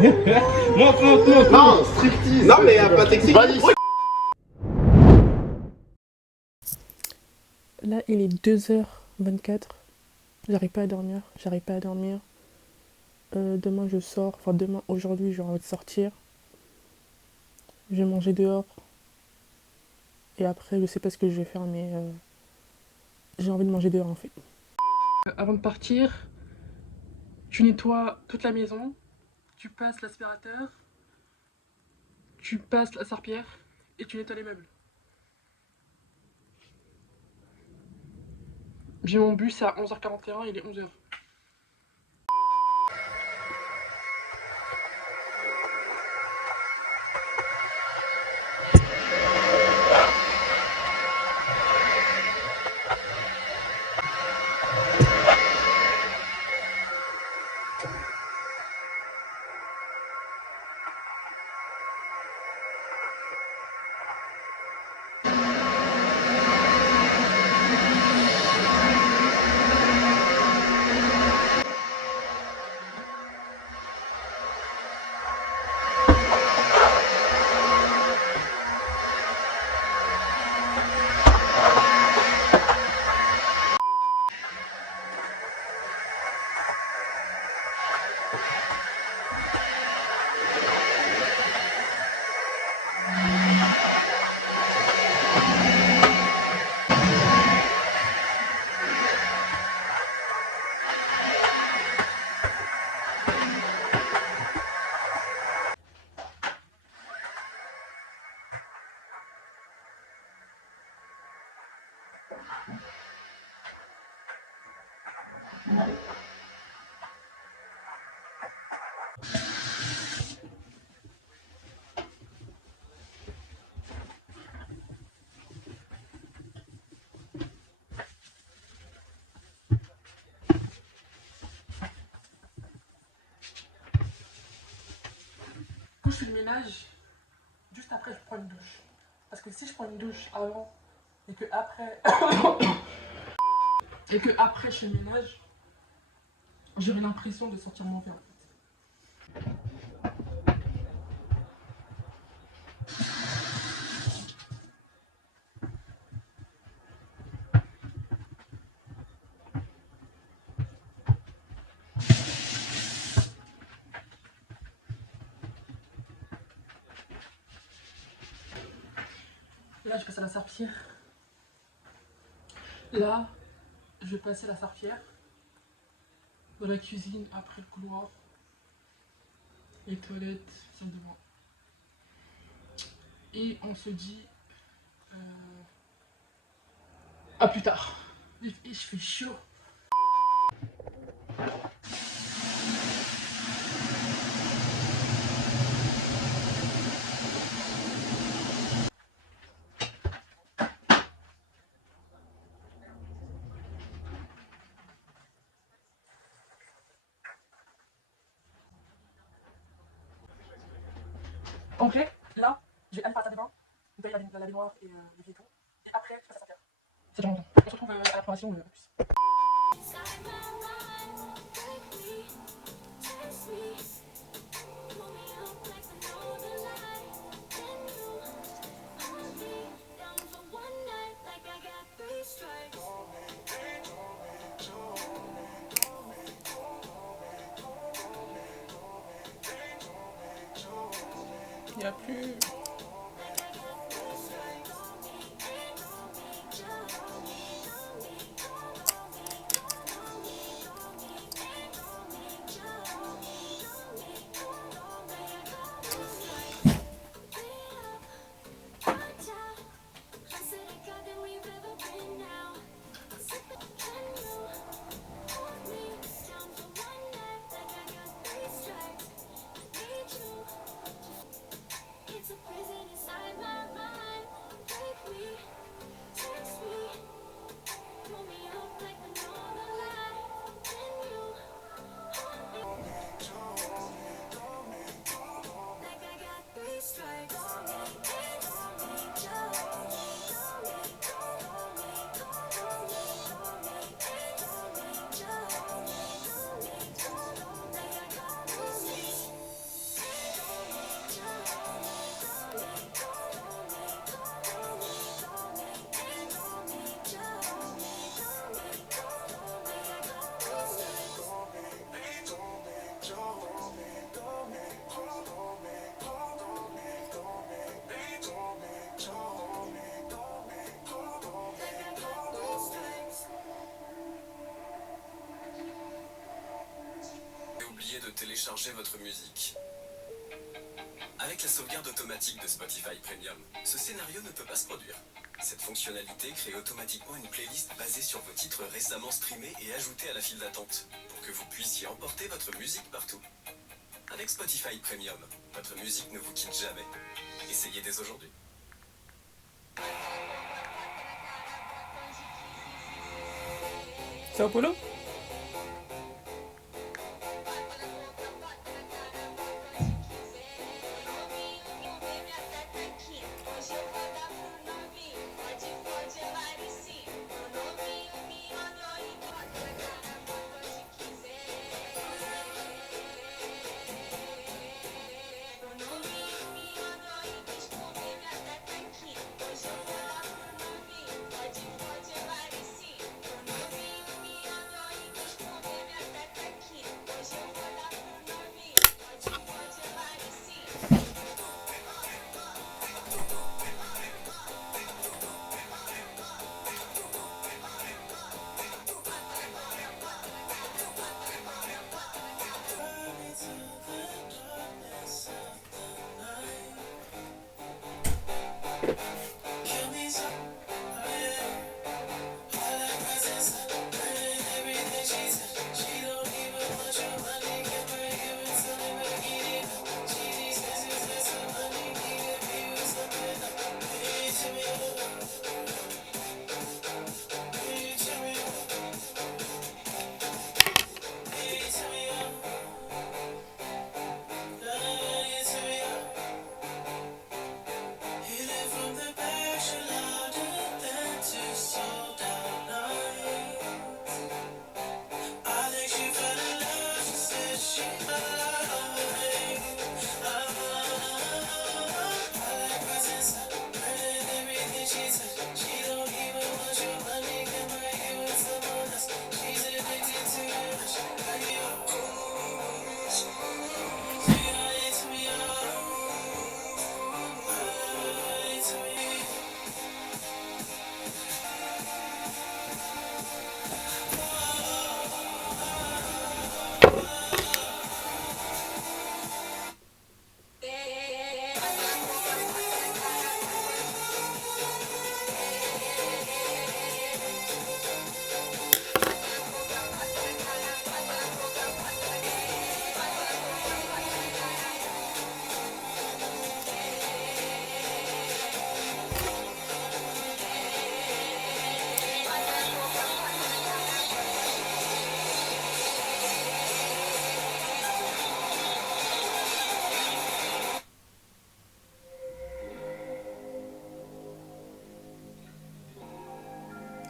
Monte, monte, monte. Non, striptease. Non, mais pas sexy. Vas-y. Là, il est 2h24. J'arrive pas à dormir. Demain, je sors. Enfin, aujourd'hui, j'ai envie de sortir. Je vais manger dehors. Et après, je sais pas ce que je vais faire, mais j'ai envie de manger dehors en fait. Avant de partir, tu nettoies toute la maison. Tu passes l'aspirateur. Tu passes la serpillière. Et tu nettoies les meubles. J'ai mon bus à 11h41, il est 11h. Quand je fais le ménage, juste après je prends une douche. Parce que si je prends une douche avant et que après je fais le ménage, j'aurai l'impression de sentir mauvais en fait. Là je passe à la serpillière. Là je vais passer la serpillière dans la cuisine, après le couloir, les toilettes, salle de bain. Et on se dit à plus tard. Et je fais chaud. Ok, là, je vais aller faire la salle de bain, nettoyer la baignoire et les pieds et tout. Et après, je passe à serpillière. C'est déjà mon temps. On se retrouve à la formation plus. Il n'y a plus. It's a prison. télécharger votre musique. Avec la sauvegarde automatique de Spotify Premium, ce scénario ne peut pas se produire. Cette fonctionnalité crée automatiquement une playlist basée sur vos titres récemment streamés et ajoutés à la file d'attente, pour que vous puissiez emporter votre musique partout. Avec Spotify Premium, votre musique ne vous quitte jamais. Essayez dès aujourd'hui. Sao Paulo?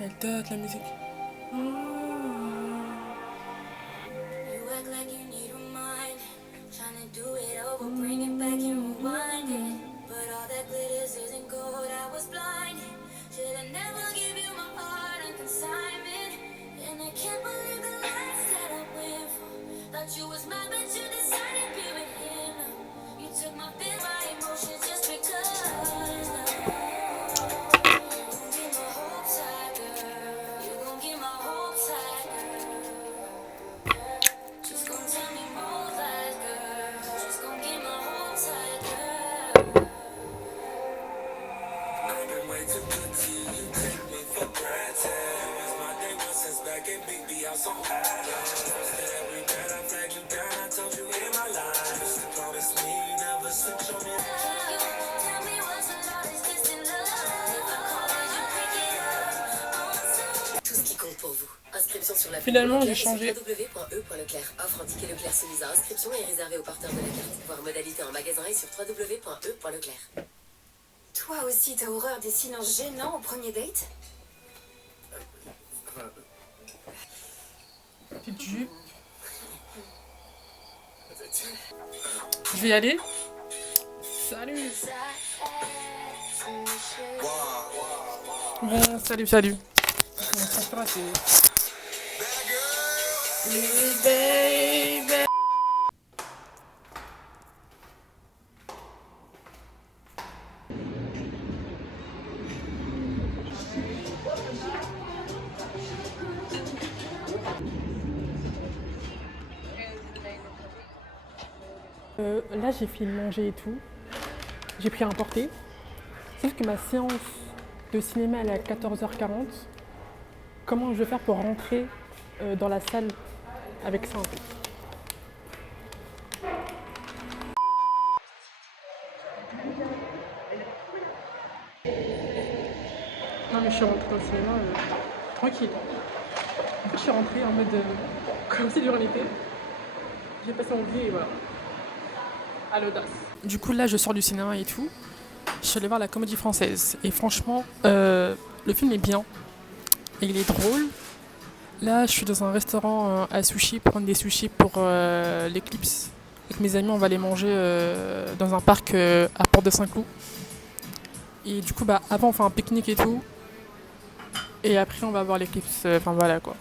Elle tâte la musique. You act like you need a mind, trying to do it over, bring it back and rewind it. But all that glitters isn't gold, I was blind. Should've never give you my heart on consignment. And I can't believe the lies that I went for. Thought you was mine, but you decided to be with him. You took my fear, my emotions just because. Finalement, j'ai changé. www.e.leclerc. Offre en ticket Leclerc soumise à inscription et réservée aux porteurs de la carte. Voir modalité en magasin et sur www.e.leclerc. Toi aussi, t'as horreur des silences gênants au premier date? Petite jupe. Je vais y aller. Salut. Bon, salut, salut. Bon, ça sera, c'est... Baby. Là, j'ai fini de manger et tout. J'ai pris un porté. Sauf que ma séance de cinéma, elle est à 14h40. Comment je vais faire pour rentrer dans la salle avec ça en fait? Non mais je suis rentrée dans le cinéma tranquille. En fait, je suis rentrée en mode comme si durant l'été. J'ai passé mon billet et voilà. À l'audace. Du coup là je sors du cinéma et tout. Je suis allée voir la Comédie Française. Et franchement, le film est bien. Et il est drôle. Là je suis dans un restaurant à sushi, prendre des sushis pour l'Eclipse. Avec mes amis on va aller manger dans un parc à Porte de Saint-Cloud. Et du coup avant on fait un pique-nique et tout. Et après on va voir l'Eclipse. Enfin voilà quoi.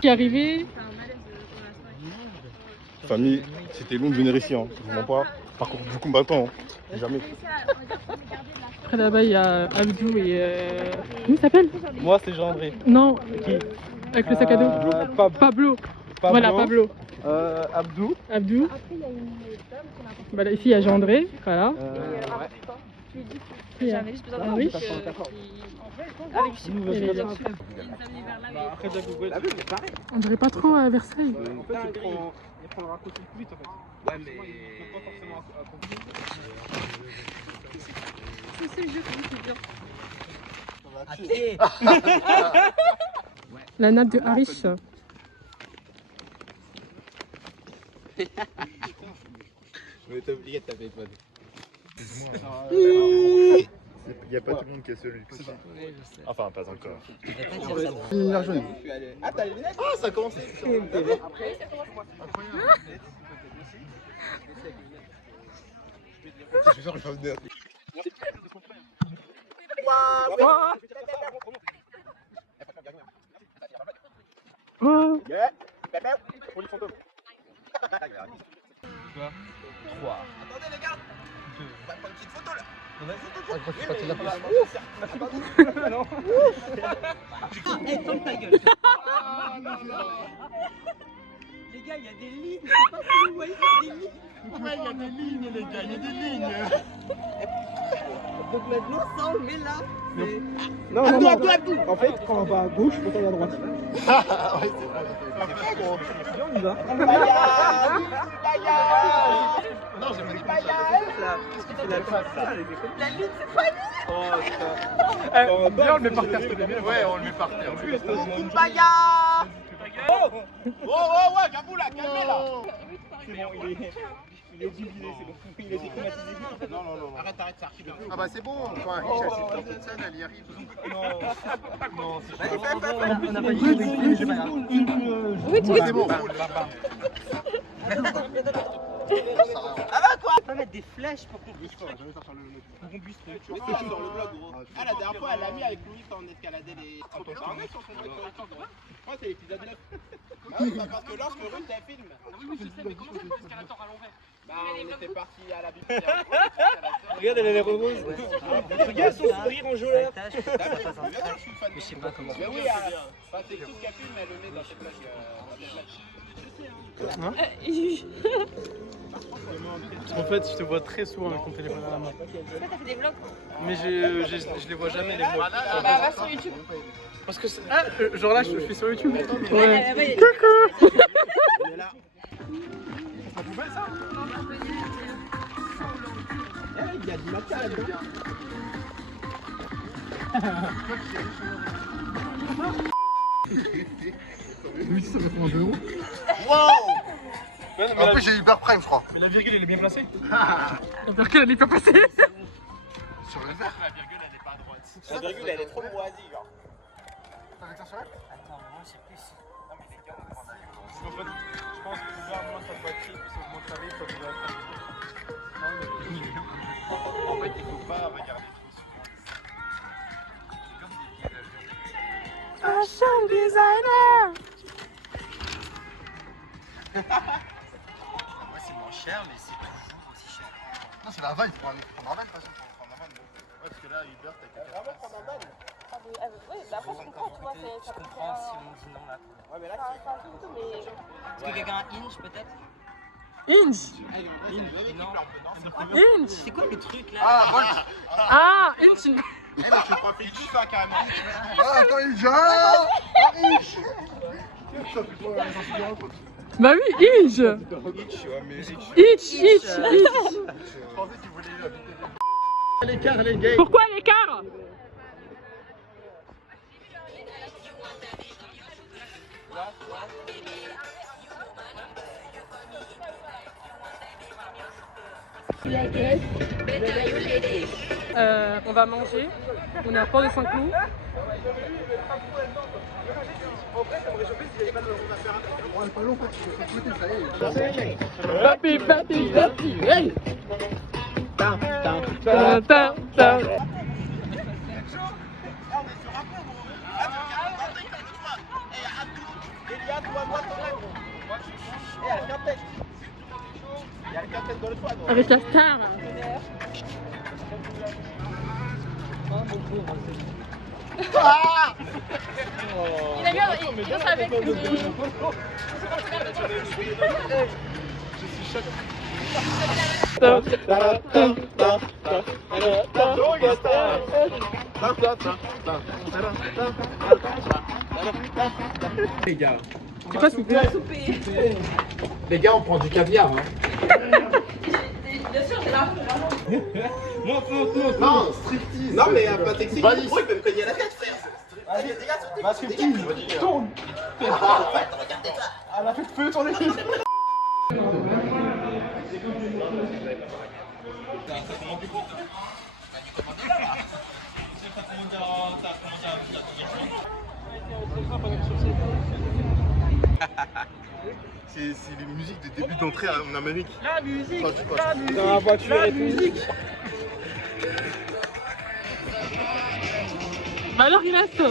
Qui est arrivé. Famille, c'était long de venir ici, hein. Je vous mens pas. Parcours du combattant, hein. Jamais. Après là-bas il y a Abdou et comment il s'appelle? Moi, c'est Jean-André. Non, Qui? avec le sac à dos. Pablo. Voilà Pablo. Abdou. Abdou. Bah, là, ici il y a Jean-André, voilà. J'avais juste besoin Oui. On dirait pas trop à Versailles. En fait, il prend le raccourci plus vite en fait. Ouais, mais il peut pas forcément accomplir. C'est le jeu qui est bien. La nappe de Harish. Mais t'es obligé de taper pas. Il n'y a pas tout le monde qui a ce luxe. Enfin, pas encore. Il l'a rejoint. Ah, t'as les lunettes? Ah, ça a commencé. Après, ça commence. Je suis sûr que je vais venir. Oh. Pour les fantômes. 3. Attendez les gars. On va prendre une petite photo là. On a une photo. Eh, ferme ta gueule. Les gars, il y a des lignes. Je sais pas si vous voyez, il y a des lignes. Ouais, il y a des lignes les gars, il y a des lignes. Donc maintenant, ça on le met là. Non, Abdou. En fait, quand on va à gauche, faut aller à droite. Ah ouais, c'est vrai. Viens, on y va. Non, j'ai pas dit Qu'est-ce que tu fais là? La lune, c'est pas nous. Oh putain. Viens, on le met par terre, s'il te plaît. Ouais, on le met par terre. Kumbaya. Oh, ouais, Gabou là, calmez là. C'est bon, il est jubilé, c'est bon. Il est déclimatisé. Non. Arrête, ça arrive. Ah bah c'est bon, enfin, Richard, c'est une petite scène, elle y arrive. Non, c'est pas on n'a pas dit que c'est pas grave. Oui, c'est bon. Ah bah quoi? On peut mettre des flèches pour qu'on puisse Pour qu'on puisse sur le blog, gros. Ah, la dernière fois, elle l'a mis avec Louis quand on escaladait les. Ouais, c'est l'épisode 9. Ah oui, bah parce que lorsque Ruth a filme. Oui, je sais, mais comment ça fait l'escalator à l'envers? Bah, on était parti à la bibliothèque. Regarde, elle a l'air heureuse. Regarde son sourire en jaune. Mais je sais pas comment. Mais oui, c'est tout ce qu'elle filme, elle le met dans ses blagues. En fait, je te vois très souvent avec ton téléphone à la main. Pourquoi t'as fait des vlogs? Mais je les vois jamais les vlogs. Bah, va sur YouTube. Parce que genre là, je suis sur YouTube. Ouais. Coucou. Ça pouvait ça? Il y a du matin là-dedans. Wow. En plus, j'ai Uber Prime, je crois. Mais la virgule, elle est bien placée. La virgule elle est pas passée. Sur le vert. La virgule, elle est pas à droite. La virgule, elle est trop moisie, genre. Avec un sourire? Attends, moi, je sais plus si. Non, mais les gars, on va prendre un En fait, je pense que plus moins ça doit être écrit, plus ça augmente la rive, ça doit être. En fait, il faut pas regarder trop souvent. C'est comme des Fashion designer. Ouais, c'est moins cher, mais c'est toujours aussi cher. Non, c'est la vanne, il faut prendre un van, de toute façon, faut prendre un van. Ouais, parce que là, Uber, t'as qu'à vraiment prendre un van. Oui, bah après, je comprends, tu vois. Je comprends si on dit non là. Ouais, mais là, c'est un tout, mais. Est-ce que quelqu'un a Inch peut-être? Inch. Non. Inch. C'est quoi le truc là? Ah, Inch. Eh ben, je te prends fait tout ça carrément. Ah, attends, il vient. Bah oui, Inch. Itch. L'écart, les gars. Pourquoi l'écart? On va manger. On est à Port de Saint-Cloud. Papi, hey! Avec la star. Il a bien, il savait que Les gars. C'est quoi ce que Les gars, on prend du caviar. Hein. bien sûr, j'ai la Monte. Non, striptease. Non, mais pas sexy. Vas-y. Oh, il peut me cogner la tête, frère. Allez, dégage, Bah, striptease. Tourne. regardez pas. Elle a fait feu sur les choses. C'est les musiques de début d'entrée en Amérique. La musique, Enfin, tu passes. la musique, Dans la voiture la et tout. musique. Bah alors il reste.